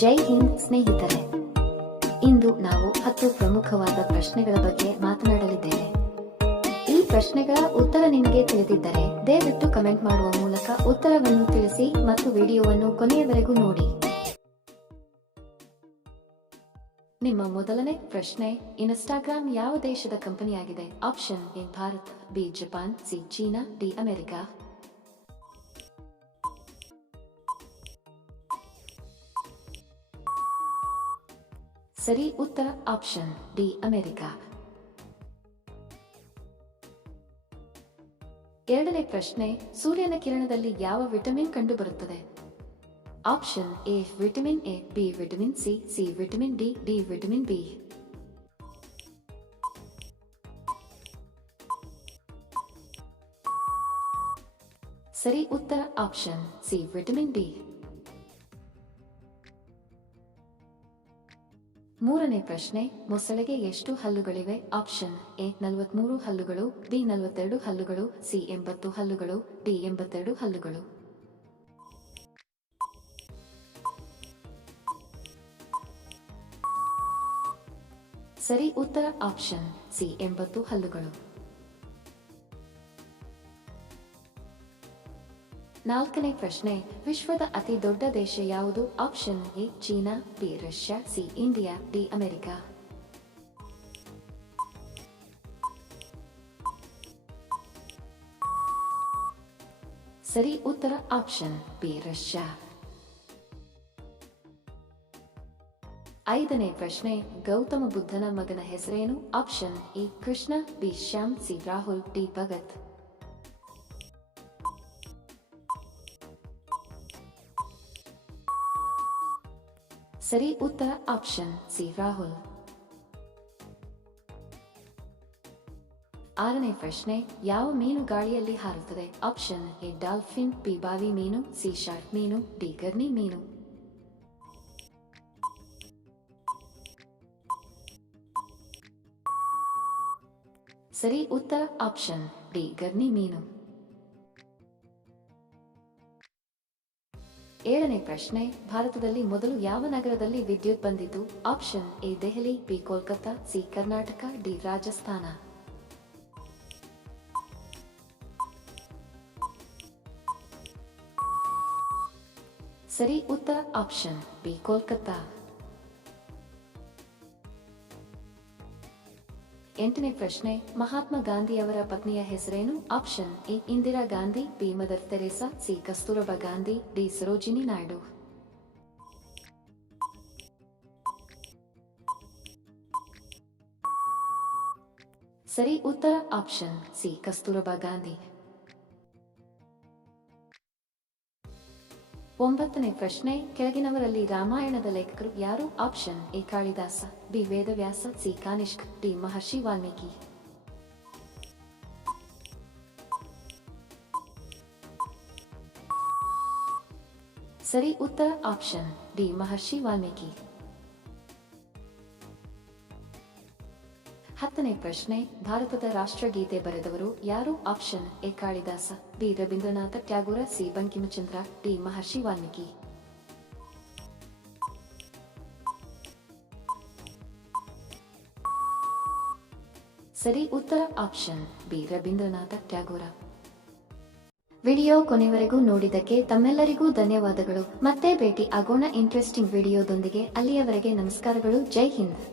ಜೈ ಹಿಂದ್ ಸ್ನೇಹಿತರೆ, ಇಂದು ನಾವು 10 ಪ್ರಮುಖವಾದ ಪ್ರಶ್ನೆಗಳ ಬಗ್ಗೆ ಮಾತನಾಡಲಿದ್ದೇವೆ. ಈ ಪ್ರಶ್ನೆಗಳ ಉತ್ತರ ನಿಮಗೆ ತಿಳಿದಿದ್ದರೆ ದಯವಿಟ್ಟು ಕಮೆಂಟ್ ಮಾಡುವ ಮೂಲಕ ಉತ್ತರವನ್ನು ತಿಳಿಸಿ ಮತ್ತು ವಿಡಿಯೋವನ್ನು ಕೊನೆಯವರೆಗೂ ನೋಡಿ. ನಿಮ್ಮ ಮೊದಲನೇ ಪ್ರಶ್ನೆ, ಇನ್ಸ್ಟಾಗ್ರಾಮ್ ಯಾವ ದೇಶದ ಕಂಪನಿಯಾಗಿದೆ? Option A Bharat, B Japan, C China, D America. ಸರಿ ಉತ್ತರ ಆಪ್ಷನ್ ಡಿ ಅಮೆರಿಕ. ಎರಡನೇ ಪ್ರಶ್ನೆ, ಸೂರ್ಯನ ಕಿರಣದಲ್ಲಿ ಯಾವ ವಿಟಮಿನ್ ಕಂಡುಬರುತ್ತದೆ? Option A vitamin A, B vitamin C, C vitamin D, D vitamin B. ಸರಿ ಉತ್ತರ ಆಪ್ಷನ್ ಸಿ ವಿಟಮಿನ್ ಡಿ. ಮೂರನೇ ಪ್ರಶ್ನೆ, ಮೊಸಳೆಗೆ ಎಷ್ಟು ಹಲ್ಲುಗಳಿವೆ? ಆಪ್ಷನ್ ಎ 43 ಹಲ್ಲುಗಳು, ಬಿ 42 ಹಲ್ಲುಗಳು, ಸಿ 80 ಹಲ್ಲುಗಳು, ಡಿ 82 ಹಲ್ಲುಗಳು. ಸರಿ ಉತ್ತರ ಆಪ್ಷನ್ ಸಿ 80 ಹಲ್ಲುಗಳು. ನಾಲ್ಕನೇ ಪ್ರಶ್ನೆ, ವಿಶ್ವದ ಅತಿ ದೊಡ್ಡ ದೇಶ ಯಾವುದು? Option A China, B Russia, C India, D America. ಸರಿ ಉತ್ತರ ಆಪ್ಷನ್ ಬಿ ರಷ್ಯಾ. ಐದನೇ ಪ್ರಶ್ನೆ, ಗೌತಮ ಬುದ್ಧನ ಮಗನ ಹೆಸರೇನು? Option A Krishna, B Shyam, C Rahul, D Bhagat. ಸರಿ ಉತ್ತರ ಆಪ್ಷನ್ ಸಿ ರಾಹುಲ್. ಆರನೇ ಪ್ರಶ್ನೆ, ಯಾವ ಮೀನು ಗಾಳಿಯಲ್ಲಿ ಹಾರುತ್ತದೆ? ಆಪ್ಷನ್ ಎ ಡಾಲ್ಫಿನ್, ಬಿ ಬಾವಿ ಮೀನು, ಸಿ ಶಾರ್ಕ್ ಮೀನು, ಡಿ ಗರ್ನಿ ಮೀನು. ಸರಿ ಉತ್ತರ ಆಪ್ಷನ್ ಡಿ ಗರ್ನಿ ಮೀನು. ಏಳನೇ ಪ್ರಶ್ನೆ, ಭಾರತದಲ್ಲಿ ಮೊದಲು ಯಾವ ನಗರದಲ್ಲಿ ವಿದ್ಯುತ್ ಬಂದಿತು? Option A Delhi, B Kolkata, C Karnataka, D Rajasthan. ಸರಿ ಉತ್ತರ ಆಪ್ಷನ್ ಬಿ ಕೋಲ್ಕತ್ತಾ. ಎಂಟನೇ ಪ್ರಶ್ನೆ, ಮಹಾತ್ಮ ಗಾಂಧಿಯವರ ಪತ್ನಿಯ ಹೆಸರೇನು? Option A Indira Gandhi, B Mother Teresa, C Kasturba Gandhi, D Sarojini Naidu. ಸರಿ ಉತ್ತರ ಆಪ್ಷನ್ ಸಿ ಕಸ್ತೂರಬಾ ಗಾಂಧಿ. ಒಂಬತ್ತನೇ ಪ್ರಶ್ನೆ, ಕೆಳಗಿನವರಲ್ಲಿ ರಾಮಾಯಣದ ಲೇಖಕರು ಯಾರು? Option A Kalidasa, B Vedavyasa, C Kanishka, D Maharshi Valmiki. ಸರಿ ಉತ್ತರ ಆಪ್ಷನ್ ಡಿ ಮಹರ್ಷಿ ವಾಲ್ಮೀಕಿ. ಹತ್ತನೇ ಪ್ರಶ್ನೆ, ಭಾರತದ ರಾಷ್ಟ್ರಗೀತೆ ಬರೆದವರು ಯಾರು? Option A Kalidasa, B Rabindranath Tagore, C Bankimchandra, D Maharshi Valmiki. ಸರಿ ಉತ್ತರ option B Rabindranath Tagore. Video ಕೊನೆವರೆಗೂ ನೋಡಿದ್ದಕ್ಕೆ ತಮ್ಮೆಲ್ಲರಿಗೂ ಧನ್ಯವಾದಗಳು. ಮತ್ತೆ ಭೇಟಿ ಆಗೋಣ ಇಂಟ್ರೆಸ್ಟಿಂಗ್ ವಿಡಿಯೋದೊಂದಿಗೆ. ಅಲ್ಲಿಯವರೆಗೆ ನಮಸ್ಕಾರಗಳು. ಜೈ ಹಿಂದ್.